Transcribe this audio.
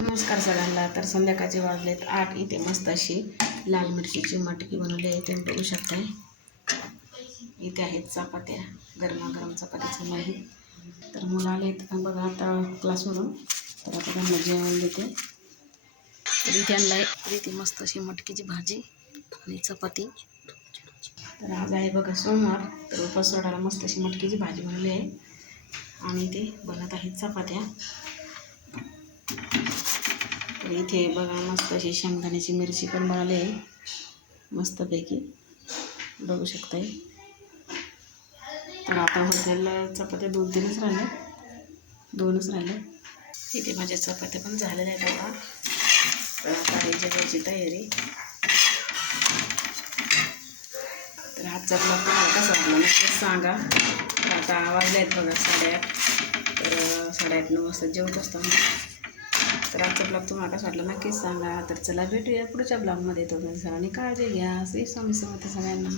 नमस्कार सगळ्यांना. तर संध्याकाळचे वाजलेत 8. इथे मस्त अशी लाल मिरचीची मटकी बनवली आहे, ते बघू शकताय. इथे आहेत चपात्या, गरमागरम चपात्याचं नाही. तर मुलं आलेत बघा आता क्लासमधून, तर आता त्यांना जेवण देते. तर इथे आणलं तर इथे मस्त अशी मटकीची भाजी आणि चपाती. तर आज आहे बघा सोमवार, तर उपास सोडायला मस्त अशी मटकीची भाजी बनवली आहे आणि इथे बनत आहेत चपात्या. तर इथे बघा मस्त अशी शेंगदाण्याची मिरची पण बनवली आहे मस्तपैकी, बघू शकताय. तर आता हॉटेल चपात्या 2-3च राहिले, 2च राहिले. इथे माझ्या चपात्या पण झालेल्या आहेत बघा. तर आता आहे जेवायची तयारी. तर आजचा ब्लॉग तुम्हाला कसा वाटला नक्कीच सांगा. तर आता वाजले आहेत बघा 8:30. तर 8:30-9 वाजता जेवत असतो. तर आजचा ब्लॉग तुम्हाला कसं वाटलं नक्कीच सांगा. तर चला भेटूया पुढच्या ब्लॉगमध्ये. तोपर्यंत सर्वांनी काळजी घ्या. श्री स्वामी समर्थ सगळ्यांना.